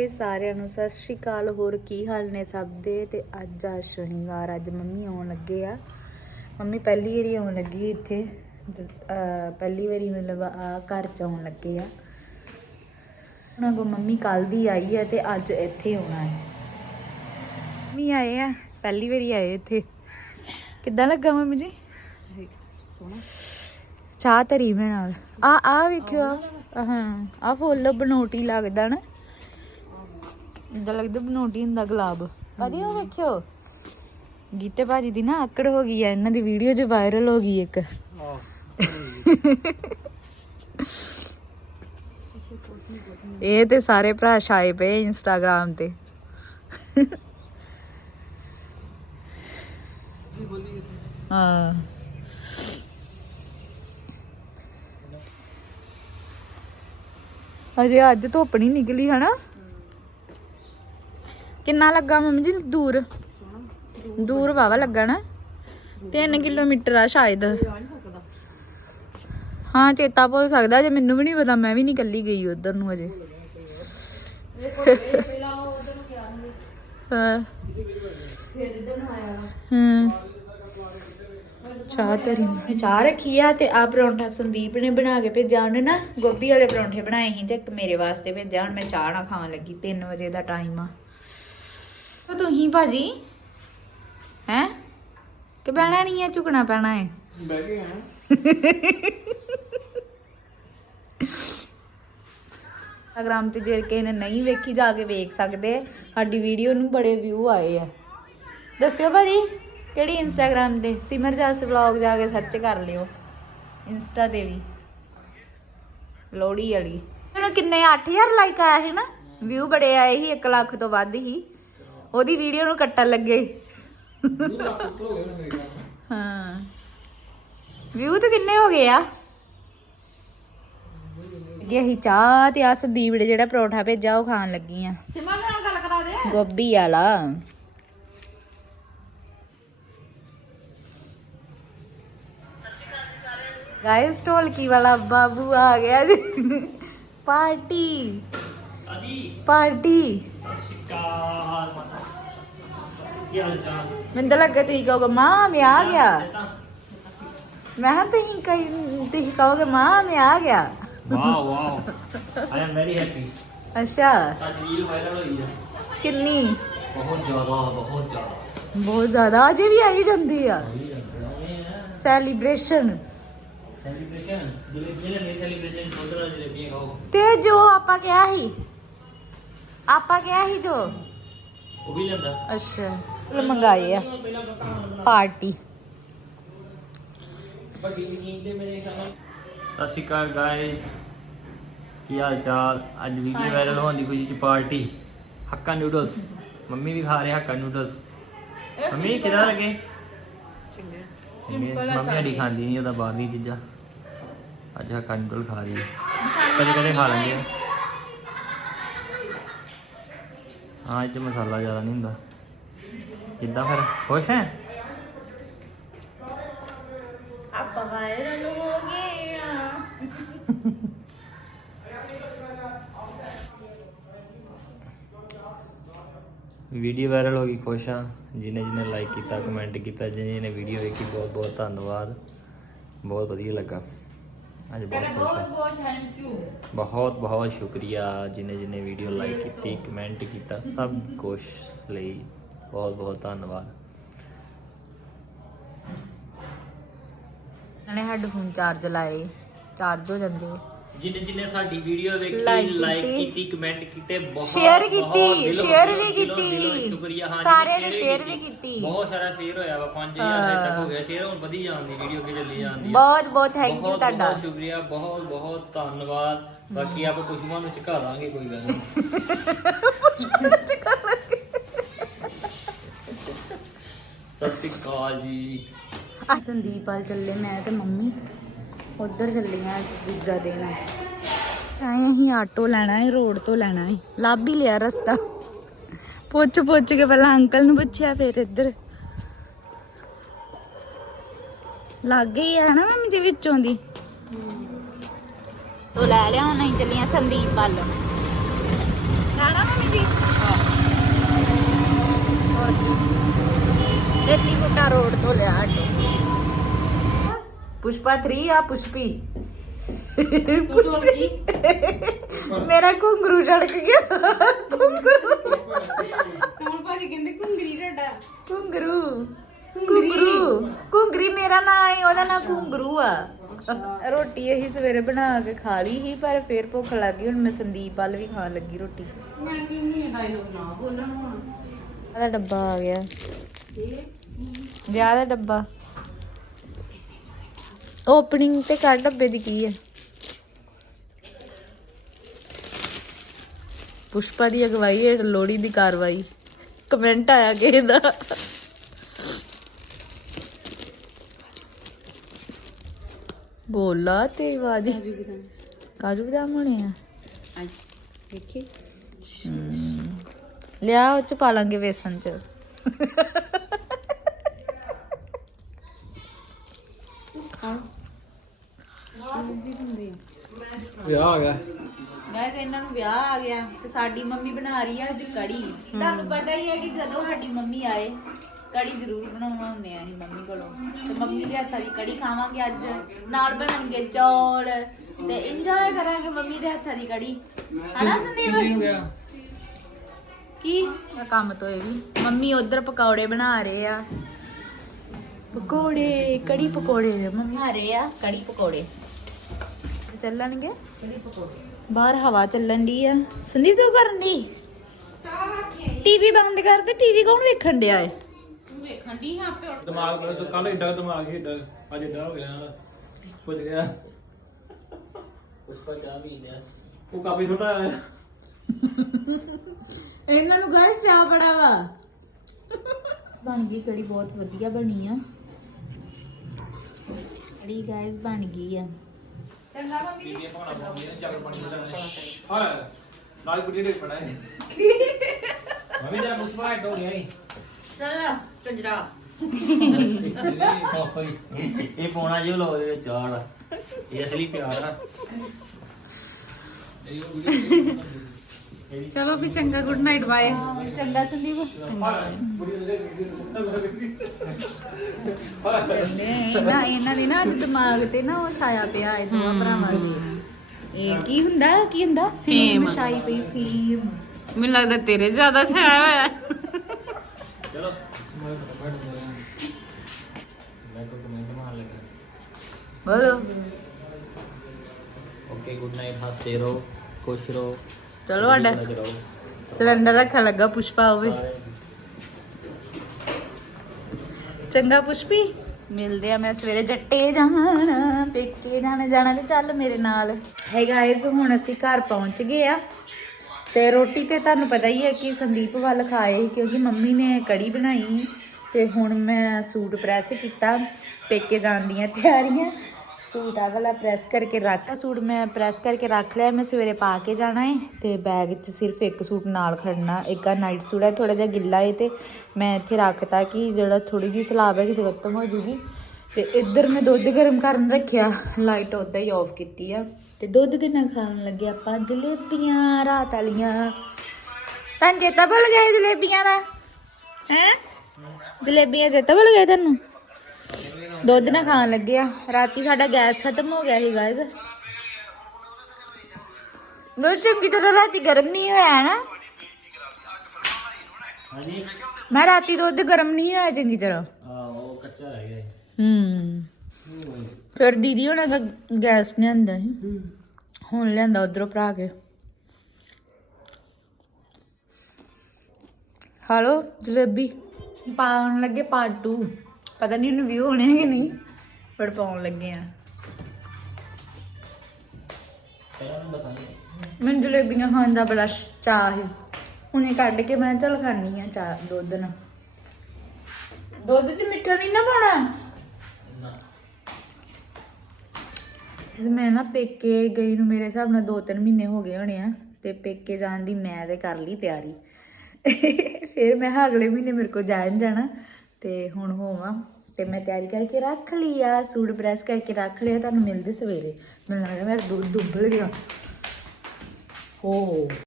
ਤੇ ਸਾਰਿਆਂ ਨੂੰ ਸਤਿ ਸ਼੍ਰੀ ਅਕਾਲ। ਹੋਰ ਕੀ ਹਾਲ ਨੇ ਸਭ ਦੇ? ਤੇ ਅੱਜ ਆ ਸ਼ਨੀਵਾਰ ਅੱਜ ਮੰਮੀ ਆਉਣ ਲੱਗੇ ਆ। ਮੰਮੀ ਪਹਿਲੀ ਵਾਰੀ ਆਉਣ ਲੱਗੀ ਇੱਥੇ। ਪਹਿਲੀ ਵਾਰੀ ਮਤਲਬ ਆ ਘਰ ਚ ਆਉਣ ਲੱਗੇ ਆ। ਉਹਨਾਂ ਕੋ ਮੰਮੀ ਕੱਲ ਦੀ ਆਈ ਹੈ ਤੇ ਅੱਜ ਇੱਥੇ ਆਉਣਾ ਹੈ। ਮੰਮੀ ਆਏ ਆ ਪਹਿਲੀ ਵਾਰੀ ਆਏ ਇੱਥੇ। ਕਿੱਦਾਂ ਲੱਗਾ ਮੰਮੀ ਜੀ? ਚਾਹ ਧਰੀ ਮੈਂ ਨਾਲ। ਆ ਆ ਵੇਖਿਓ। ਹਾਂ ਆ ਫੁੱਲ ਬਨੋਟੀ ਲੱਗਦਾ ਨਾ। ਇਦਾਂ ਲੱਗਦਾ ਬਨੋਟੀ ਹੁੰਦਾ ਗੁਲਾਬ। ਕਦੀ ਉਹ ਵੇਖਿਓ? ਗੀਤੇ ਭਾਜੀ ਦੀ ਨਾ ਆਕੜ ਹੋ ਗਈ ਆ ਇਹਨਾਂ ਦੀ ਵੀਡੀਓ 'ਚ ਵਾਇਰਲ ਹੋ ਗਈ ਇੱਕ। ਇਹ ਤੇ ਸਾਰੇ ਭਰਾ ਛਾਏ ਪਏ ਇੰਸਟਾਗ੍ਰਾਮ ਤੇ। ਹਾਂ। ਅਜੇ ਅੱਜ ਧੁੱਪ ਨਹੀਂ ਨਿਕਲੀ ਹਨਾ? ਕਿੰਨਾ ਲੱਗਾ ਮੰਮੀ ਜੀ? ਦੂਰ। ਦੂਰ ਵਾਵਾ ਲੱਗਾ ਨਾ 3 ਕਿਲੋਮੀਟਰ ਆ ਸ਼ਾਇਦ। ਹਾਂ, ਚੇਤਾ ਭੁੱਲ ਸਕਦਾ, ਜੇ ਮੈਨੂੰ ਵੀ ਨਹੀਂ ਪਤਾ, ਮੈਂ ਵੀ ਨਹੀਂ ਕੱਲੀ ਗਈ ਉਧਰ ਨੂੰ ਅਜੇ। ਹਾਂ। ਹੂੰ। ਚਾਹ ਤਰੀ ਮੈਂ। ਚਾਹ ਰੱਖੀ ਆ ਤੇ ਆ ਪਰੌਂਠਾ ਸੰਦੀਪ ਨੇ ਬਣਾ ਕੇ ਭੇਜਿਆ। ਉਹਨੇ ਨਾ ਗੋਭੀ ਵਾਲੇ ਪਰੌਂਠੇ ਬਣਾਏ ਸੀ ਤੇ ਇੱਕ ਮੇਰੇ ਵਾਸਤੇ ਭੇਜਿਆ। ਹੁਣ ਮੈਂ ਚਾਹ ਨਾ ਖਾਣ ਲੱਗੀ 3 ਵਜੇ ਦਾ ਟਾਈਮ ਆ। ਉਹ ਤੁਸੀਂ ਭਾਜੀ? ਹੈ? ਕਿ ਬਹਿਣਾ ਨਹੀਂ ਹੈ ਝੁਕਣਾ ਪੈਣਾ ਹੈ। ਬਹਿ ਕੇ ਆ ਇੰਸਟਾਗ੍ਰਾਮ ਤੇ ਜੇ ਕਿਸੇ ਨੇ ਨਹੀਂ ਵੇਖੀ ਜਾ ਕੇ ਵੇਖ ਸਕਦੇ ਸਾਡੀ ਵੀਡੀਓ ਨੂੰ ਬੜੇ ਵਿਊ ਆਏ ਆ ਦੱਸਿਓ ਭਾਜੀ ਕਿਹੜੀ ਇੰਸਟਾਗ੍ਰਾਮ ਤੇ? ਸਿਮਰ ਜਸ ਵਲੌਗ ਜਾ ਕੇ ਸਰਚ ਕਰ ਲਿਓ। ਇੰਸਟਾ ਤੇ ਵੀ। ਲੋੜੀ ਵਾਲੀ। ਮੈਨੂੰ ਕਿੰਨੇ 8000 ਲਾਈਕ ਆਇਆ ਸੀ ਨਾ? ਵਿਊ ਬੜੇ ਆਏ ਸੀ 1 ਲੱਖ ਤੋਂ ਵੱਧ ਹੀ ਉਹਦੀ ਵੀਡੀਓ ਨੂੰ ਕੱਟਣ ਲੱਗੇ। ਹਾਂ ਵਿਊ ਤਾਂ ਕਿੰਨੇ ਹੋ ਗਏ ਆ? ਅੱਗੇ ਅਸੀਂ ਚਾਹ ਤੇ ਆ ਸੰਦੀਪ ਨੇ ਜਿਹੜਾ ਪਰੌਠਾ ਭੇਜਾ ਉਹ ਖਾਣ ਲੱਗੀ ਆ ਸਿਮਾ ਦੇ ਨਾਲ ਗੱਲ ਕਰਾ ਦੇ। ਗੋਭੀ ਵਾਲਾ। ਗਾਇਸ ਢੋਲਕੀ ਵਾਲਾ ਬਾਬੂ ਆ ਗਿਆ ਜੀ। ਪਾਰਟੀ। ਪਾਰਟੀ। ਮੈਨੂੰ ਤਾਂ ਲੱਗਾ ਤੁਸੀਂ ਕਹੋਗੇ ਮਾਂ ਮੈਂ ਆ ਗਿਆ। ਮੈਂ ਕਿਹਾ ਤੁਸੀਂ ਕਹੀ ਤੁਸੀਂ ਕਹੋਗੇ ਮਾਂ ਮੈਂ ਆ ਗਿਆ। Wow wow I am very happy ਅੱਛਾ। ਸਾਡੀ ਰੀਲ ਵਾਇਰਲ ਹੋਈ ਹੈ ਕਿੰਨੀ? ਬਹੁਤ ਜ਼ਿਆਦਾ ਬਹੁਤ ਜ਼ਿਆਦਾ। ਬਹੁਤ ਜ਼ਿਆਦਾ। ਅਜੇ ਵੀ ਆਈ ਜਾਂਦੀ ਆ। ਸੈਲੀਬ੍ਰੇਸ਼ਨ ਸੈਲੀਬ੍ਰੇਸ਼ਨ ਜਲੇਬੀਆਂ ਨੇ ਸੈਲੀਬ੍ਰੇਸ਼ਨ ਉਧਰ ਜਲੇਬੀਆਂ ਖਾਓ। ਤੇ ਜੋ ਆਪਾਂ ਕਿਹਾ ਸੀ ਆਪਾਂ ਕਿਹਾ ਸੀ ਜੋ? ਉਹ ਵੀ ਲੈਂਦਾ। ਅੱਛਾ ਚਲੋ ਮੰਗਾਏ ਆ। ਪਾਰਟੀ। ਵੱਡੀ ਮਸ਼ੀਨ ਤੇ ਮੇਰੇ ਖਿਆਲ ਸਤਿ ਸ਼੍ਰੀ ਅਕਾਲ ਗਾਇਸ ਕੀ ਹਾਲ ਚਾਲ? ਅੱਜ ਵੀਡੀਓ ਵਾਇਰਲ ਹੋਣ ਦੀ ਖੁਸ਼ੀ ਚ ਪਾਰਟੀ। ਹੱਕਾ ਨੂਡਲਸ ਮੰਮੀ ਵੀ ਖਾ ਰਹੇ ਹੱਕਾ ਨੂਡਲਸ ਮੰਮੀ ਕਿਦਾਂ ਲੱਗੇ? ਚੰਗੇ। ਮੰਮੀ ਸਾਡੀ ਖਾਂਦੀ ਨਹੀਂ ਉਹਦਾ ਬਾਹਰ ਦੀ ਚੀਜ਼ਾਂ। ਅੱਜ ਹੱਕਾ ਨੂਡਲ ਖਾ ਰਹੀ ਹੈ। ਕਦੇ ਕਦੇ ਖਾ ਲੈਂਦੇ ਆ। ਹਾਂ ਇਹ ਚ ਮਸਾਲਾ ਜ਼ਿਆਦਾ ਨਹੀਂ ਹੁੰਦਾ। ਕਿੱਦਾਂ ਫਿਰ? ਖੁਸ਼ ਹੈ? ਆਪਾਂ ਵਾਇਰਲ ਹੋ ਗਏ ਆ। ਵੀਡੀਓ ਵਾਇਰਲ ਹੋ ਗਈ ਖੁਸ਼ ਹਾਂ। ਜਿਹਨੇ ਜਿਹਨੇ ਲਾਈਕ ਕੀਤਾ ਕਮੈਂਟ ਕੀਤਾ ਜਿਹਨੇ ਜਿਹਨੇ ਵੀਡੀਓ ਵੇਖੀ ਬਹੁਤ ਬਹੁਤ ਧੰਨਵਾਦ। ਬਹੁਤ ਵਧੀਆ ਲੱਗਾ। ਅੱਜ ਬਹੁਤ ਖੁਸ਼ ਹਾਂ। ਬਹੁਤ ਥੈਂਕ ਯੂ ਬਹੁਤ ਬਹੁਤ ਸ਼ੁਕਰੀਆ ਜਿਹਨੇ ਜਿਹਨੇ ਵੀਡੀਓ ਲਾਈਕ ਕੀਤੀ ਕਮੈਂਟ ਕੀਤਾ ਸਭ ਕੁਝ ਲਈ ਬਹੁਤ ਬਹੁਤ ਧੰਨਵਾਦ। ਇਹਨੇ ਹੈੱਡਫੋਨ ਚਾਰਜ ਲਾਏ ਚਾਰਜ ਹੋ ਜਾਂਦੇ। ਜਿਹਨੇ ਜਿਹਨੇ ਸਾਡੀ ਵੀਡੀਓ ਵੇਖੀ Like ਲਾਈਕ ਕੀਤੀ, ਕੀਤੀ ਕਮੈਂਟ ਕੀਤੇ ਬਹੁਤ Share ਬਹੁਤ ਕੀਤੀ, ਦਿਲੋਂ- share ਵੀ ਦਿਲੋਂ- ਕੀਤੀ। ਦਿਲੋਂ ਸ਼ੁਕਰੀਆ। ਹਾਂ ਸਾਰਿਆਂ ਜਿਹਨੇ ਨੇ share ਵੀ ਕੀਤੀ। ਬਹੁਤ ਸਾਰਾ ਸ਼ੇਅਰ ਹੋਇਆ ਵਾ 5000 ਤੱਕ ਹੋ ਗਿਆ। ਸ਼ੇਅਰ ਹੁਣ ਵਧੀ ਜਾਂਦੀ ਵੀਡੀਓ ਅੱਗੇ ਚੱਲੀ ਜਾਂਦੀ ਹੈ ਬਹੁਤ ਬਹੁਤ ਥੈਂਕ ਯੂ ਬਹੁਤ ਤੁਹਾਡਾ। ਬਹੁਤ ਸ਼ੁਕਰੀਆ ਬਹੁਤ ਬਹੁਤ ਧੰਨਵਾਦ। ਬਾਕੀ ਆਪਾਂ ਪੁਸ਼ਮਾ ਨੂੰ ਝੁਕਾ ਦਾਂਗੇ ਕੋਈ ਗੱਲ ਨਹੀਂ ਸਤਿ ਸ਼੍ਰੀ ਅਕਾਲ ਜੀ। ਆ ਸੰਦੀਪ ਵਾਲ ਚੱਲੇ ਮੈਂ ਤੇ ਮੰਮੀ। ਉਧਰ ਚੱਲੇ ਦੂਜਾ ਦਿਨ। ਆਏ ਅਸੀਂ ਆਟੋ ਲੈਣਾ ਹੈ ਰੋਡ ਤੋਂ ਲੈਣਾ ਹੈ ਲੱਭ ਹੀ ਲਿਆ ਰਸਤਾ। ਪੁੱਛ ਪੁੱਛ ਕੇ ਪਹਿਲਾਂ ਅੰਕਲ ਨੂੰ ਪੁੱਛਿਆ ਫਿਰ ਇੱਧਰ। ਲੱਗ ਗਈ ਹੈ ਨਾ ਮੰਮੀ ਜੀ ਵਿੱਚੋਂ ਦੀ? ਤੋ ਲੈ ਲਿਆ ਹੁਣ ਅਸੀਂ ਚੱਲੀਆਂ ਸੰਦੀਪ ਵੱਲ। ਲੈਣਾ ਮੰਮੀ ਜੀ? ਦਿੱਲੀ ਬੁੱਟਾ ਰੋਡ ਤੋਂ ਲਿਆ ਆਟੋ ਪੁਸ਼ਪਾ 3 ਆ ਪੁਸ਼ਪੀ ਮੇਰਾ ਘੁੰਗਰੂ ਛੜਕ ਗਿਆ ਘੁੰਗਰੂ ਹੁਣ ਭਾਜੀ ਕਹਿੰਦੇ ਘੁੰਗਰੀ ਢੱਡਾ ਘੁੰਗਰੂ ਘੁੰਗਰੂ ਘੁੰਗਰੀ ਮੇਰਾ ਨਾਂ ਹੈ ਉਹਦਾ ਨਾਂ ਘੁੰਗਰੂ ਆ ਰੋਟੀ ਇਹੀ ਸਵੇਰੇ ਬਣਾ ਕੇ ਖਾ ਲਈ ਸੀ ਪਰ ਫੇਰ ਭੁੱਖ ਲੱਗ ਗਈ ਹੁਣ ਮੈਂ ਸੰਦੀਪ ਵੱਲ ਵੀ ਖਾਣ ਲੱਗੀ ਰੋਟੀ ਮੈਂ ਕਿੰਨੀ ਡਾਇਲੋਗ ਨਾ ਬੋਲਣ ਹੁਣ ਉਹਦਾ ਡੱਬਾ ਆ ਗਿਆ ਵਿਆਹ ਦਾ ਡੱਬਾ ਓਪਨਿੰਗ ਤੇ ਕਰ ਡੱਬੇ ਦੀ ਕੀ ਹੈ? ਪੁਸ਼ਪਾ ਦੀ ਅਗਵਾਈ ਹੇਠ ਲੋੜੀ ਦੀ ਕਾਰਵਾਈ। ਕਮੈਂਟ ਆਇਆ ਕਿਸੇ ਦਾ। ਬੋਲਾ ਤੇ ਆਵਾਜ਼ ਕਾਜੂ ਬਦਾਮ। ਹੋਣੇ ਆ? ਦੇਖੀ। ਲਿਆ ਉਹ ਚ ਪਾ ਲਾਂਗੇ ਵੇਸਣ ਚ। ਵਿਆਹ ਆ ਗਿਆ। ਗਾਇਸ ਇਹਨਾਂ ਨੂੰ ਵਿਆਹ ਆ ਗਿਆ ਤੇ ਸਾਡੀ ਮੰਮੀ ਬਣਾ ਰਹੀ ਆ ਅੱਜ ਕੜੀ। ਤੁਹਾਨੂੰ ਪਤਾ ਹੀ ਹੈ ਕਿ ਜਦੋਂ ਸਾਡੀ ਮੰਮੀ ਆਏ ਕੜੀ ਜ਼ਰੂਰ ਬਣਾਉਣੇ ਆ ਅਸੀਂ ਮੰਮੀ ਕੋਲੋਂ। ਤੇ ਮੰਮੀ ਦੇ ਹੱਥਾਂ ਦੀ ਕੜੀ ਖਾਵਾਂਗੇ ਅੱਜ। ਨਾਲ ਬਣਨਗੇ ਚੌਲ ਤੇ ਇੰਜੋਏ ਕਰਾਂਗੇ ਮੰਮੀ ਦੇ ਹੱਥਾਂ ਦੀ ਕੜੀ। ਹਨਾ ਸੰਦੀਪ? ਕੀ? ਇਹ ਕੰਮ ਤੋਂ ਇਹ ਵੀ। ਮੰਮੀ ਉਧਰ ਪਕੌੜੇ ਬਣਾ ਰਹੇ ਆ। ਪਕੌੜੇ ਕੜੀ ਪਕੌੜੇ ਮੰਮੀ। ਆ ਰਹੇ ਆ ਕੜੀ ਪਕੌੜੇ। ਚੱਲਣਗੇ? ਬਾਹਰ ਹਵਾ ਚੱਲਣ ਦੀ ਆ। ਸੰਦੀਪ ਤੂੰ ਕਰਨ ਦੀ ਟੀਵੀ ਬੰਦ ਕਰ ਤੇ ਟੀਵੀ ਕੌਣ ਵੇਖਣ ਡਿਆ ਏ? ਵੇਖਣ ਦੀ ਹਾਂ ਪਿਓ ਦਿਮਾਗ ਮੇਰੇ ਤੋਂ ਕੱਲ ਏਡਾ ਦਿਮਾਗ ਹੀ ਏਡਾ ਅੱਜ ਏਡਾ ਹੋ ਗਿਆ ਸੋਚ ਗਿਆ। ਪੁਸ਼ਪਾ ਚਾਹ ਵੀ ਨੇ ਉਹ ਕਾਫੀ ਛੋਟਾ ਹੈ ਇਹਨਾਂ ਨੂੰ ਗਾਇਸ ਚਾਹ ਬੜਾ ਵਾ। ਬਣ ਗਈ ਕੜੀ ਬਹੁਤ ਵਧੀਆ ਬਣੀ ਆ। ਕੜੀ ਗਾਇਸ ਬਣ ਗਈ ਆ। ਚੰਗਾ ਮੰਮੀ ਬੀਬੀਆਂ ਪਾਉਣਾ ਪਾਉਂਦੀਆਂ ਚੱਲ ਪਾਣੀ ਲੈਣਾ ਹਾਂ ਨਾਲ ਕੁੜੀ ਦੇ ਪੜਾ ਹੈ ਮੰਮੀ ਜਰਾ ਪੁਸ਼ਪਾ ਹਟ ਹੋ ਗਿਆ ਹੀ ਚਲ ਕੰਜਰਾ। ਇਹ ਪੌਣਾ ਜਿਹਾ ਲੋਕ ਦੇ ਵਿੱਚ ਆੜ ਇਹ ਅਸਲੀ ਪਿਆਰ ਆ। ਚਲੋ ਵੀ ਚੰਗਾ ਗੁੱਡ ਨਾਈਟ ਬਾਏ ਚੰਗਾ ਸੰਦੀਪ ਨੇ ਇਹਨਾਂ ਇਹਨਾਂ ਦੇ ਨਾ ਅੱਜ ਦਿਮਾਗ ਤੇ ਨਾ ਉਹ ਛਾਇਆ ਪਿਆ ਇਹ ਦੋਵਾਂ ਭਰਾਵਾਂ ਦੇ ਇਹ ਕੀ ਹੁੰਦਾ ਕੀ ਹੁੰਦਾ ਫੇਮ ਫੇਮ। ਛਾਈ ਪਈ ਫੇਮ ਮੈਨੂੰ ਲੱਗਦਾ ਤੇਰੇ ਜ਼ਿਆਦਾ ਛਾਇਆ ਹੋਇਆ ਹੈ। ਚਲੋ ਮੈਂ ਕੋਈ ਕਮੈਂਟ ਮਾਰ ਲਗਾ ਬੋਲੋ ਓਕੇ ਗੁੱਡ ਨਾਈਟ ਹੱਸਦੇ ਰਹੋ ਖੁਸ਼ ਰਹੋ ਚਲੋ ਰਹੋ ਸਿਲੰਡਰ ਰੱਖਣ ਲੱਗਾ ਪੁਸ਼ਪਾ ਹੋਵੇ ਚੰਗਾ ਪੁਸ਼ਪੀ ਮਿਲਦੇ ਆ ਮੈਂ ਸਵੇਰੇ ਜੱਟੇ ਜਾਣਾ ਪੇਕੇ ਜਾਣਾ ਜਾਣਾ ਤੇ ਚੱਲ ਮੇਰੇ ਨਾਲ। ਹੈ ਗਾਇਸ ਹੁਣ ਅਸੀਂ ਘਰ ਪਹੁੰਚ ਗਏ ਆ। ਤੇ ਰੋਟੀ ਤੇ ਤੁਹਾਨੂੰ ਪਤਾ ਹੀ ਹੈ ਕਿ ਸੰਦੀਪ ਵੱਲ ਖਾਏ ਸੀ ਕਿਉਂਕਿ ਮੰਮੀ ਨੇ ਕੜੀ ਬਣਾਈ। ਤੇ ਹੁਣ ਮੈਂ ਸੂਟ ਪ੍ਰੈਸ ਕੀਤਾ ਪੇਕੇ ਜਾਣ ਦੀਆਂ ਤਿਆਰੀਆਂ। ਸੂਟ ਆ ਵਾਲਾ ਪ੍ਰੈਸ ਕਰਕੇ ਰੱਖ। ਸੂਟ ਮੈਂ ਪ੍ਰੈਸ ਕਰਕੇ ਰੱਖ ਲਿਆ, ਮੈਂ ਸਵੇਰੇ ਪਾ ਕੇ ਜਾਣਾ ਹੈ ਤੇ ਬੈਗ 'ਚ ਸਿਰਫ ਇੱਕ ਸੂਟ ਨਾਲ ਖੜਨਾ, ਇੱਕ ਆ ਨਾਈਟ ਸੂਟ ਹੈ ਥੋੜਾ ਜਿਹਾ ਗਿੱਲਾ ਹੈ ਤੇ ਮੈਂ ਇੱਥੇ ਰੱਖਤਾ ਕਿ ਜਿਹੜਾ ਥੋੜੀ ਜਿਹੀ ਸਲਾਬ ਹੈ, ਕਿਤੇ ਖਤਮ ਹੋ ਜੂਗੀ। ਤੇ ਇੱਧਰ ਮੈਂ ਦੁੱਧ ਗਰਮ ਕਰਨ ਰੱਖਿਆ ਲਾਈਟ ਉਦਾਂ ਹੀ ਆਫ ਕੀਤੀ ਆ। ਤੇ ਦੁੱਧ ਦੇ ਨਾਲ ਖਾਣ ਲੱਗੇ ਆਪਾਂ ਜਲੇਬੀਆਂ, ਰਾਤ ਵਾਲੀਆਂ। ਤਾਂ ਚੇਤਾ ਭੁੱਲ ਗਿਆ ਜਲੇਬੀਆਂ ਦਾ? ਹੈ? ਜਲੇਬੀਆਂ ਚੇਤਾ ਭੁੱਲ ਗਿਆ ਤੈਨੂੰ? ਦੁੱਧ ਨਾਲ ਖਾਣ ਲੱਗੇ ਆ। ਰਾਤੀ ਸਾਡਾ ਗੈਸ ਖਤਮ ਹੋ ਗਿਆ ਸੀ ਗਾਇਸ ਦੁੱਧ ਚੰਗੀ ਤਰ੍ਹਾਂ ਰਾਤੀ ਗਰਮ ਨਹੀਂ ਹੋਇਆ ਨਾ। ਹਾਂਜੀ। ਮੈਂ ਰਾਤੀ ਦੁੱਧ ਗਰਮ ਨਹੀਂ ਹੋਇਆ ਚੰਗੀ ਤਰ੍ਹਾਂ। ਆ ਉਹ ਕੱਚਾ ਰਹਿ ਗਿਆ ਹੂੰ। ਫਿਰ ਦੀਦੀ ਹੋਣਾ ਦਾ ਗੈਸ ਨਹੀਂ ਆਂਦਾ ਸੀ। ਹੁਣ ਲਿਆਂਦਾ ਉਧਰੋਂ ਭਰਾ ਕੇ। ਹਾਲੋ ਜਲੇਬੀ। ਪਾਉਣ ਲੱਗੇ ਪਾਰਟ 2 ਪਤਾ ਨਹੀਂ ਉਹਨੂੰ ਵਿਊ ਹੋਣੇ ਕਿ ਨਹੀਂ ਪਰ ਪਾਉਣ ਲੱਗੇ ਆ। ਮੈਨੂੰ ਜਲੇਬੀਆਂ ਖਾਣ ਦਾ ਬੜਾ ਸ਼- ਹੈ ਹੁਣੇ ਕੱਢ ਕੇ ਮੈਂ ਚਲ ਖਾਣੀ ਆ ਚਾਹ, ਦੁੱਧ ਨਾਲ ਦੁੱਧ 'ਚ ਮਿੱਠਾ ਨਹੀਂ ਨਾ ਪਾਉਣਾ? ਮੈਂ ਨਾ ਪੇਕੇ ਗਈ ਨੂੰ ਮੇਰੇ ਹਿਸਾਬ ਨਾਲ 2-3 ਮਹੀਨੇ ਹੋ ਗਏ ਹੋਣੇ ਆ, ਤੇ ਪੇਕੇ ਜਾਣ ਦੀ ਮੈਂ ਤੇ ਕਰ ਲਈ ਤਿਆਰੀ। ਫਿਰ ਮੈਂ ਕਿਹਾ ਅਗਲੇ ਮਹੀਨੇ ਮੇਰੇ ਕੋਲ ਜਾਣ ਜਾਣਾ। ਤੇ ਹੁਣ ਹੋਵਾਂ ਤੇ ਮੈਂ ਤਿਆਰੀ ਕਰਕੇ ਰੱਖ ਲਈ ਆ, ਸੂਟ ਪ੍ਰੈਸ ਕਰਕੇ ਰੱਖ ਲਿਆ, ਤੁਹਾਨੂੰ ਮਿਲਦੇ ਸਵੇਰੇ। ਮੈਨੂੰ ਲੱਗਦਾ ਮੇਰਾ ਦੁੱਧ ਡੁੱਬਲ ਗਿਆ। ਹੋ।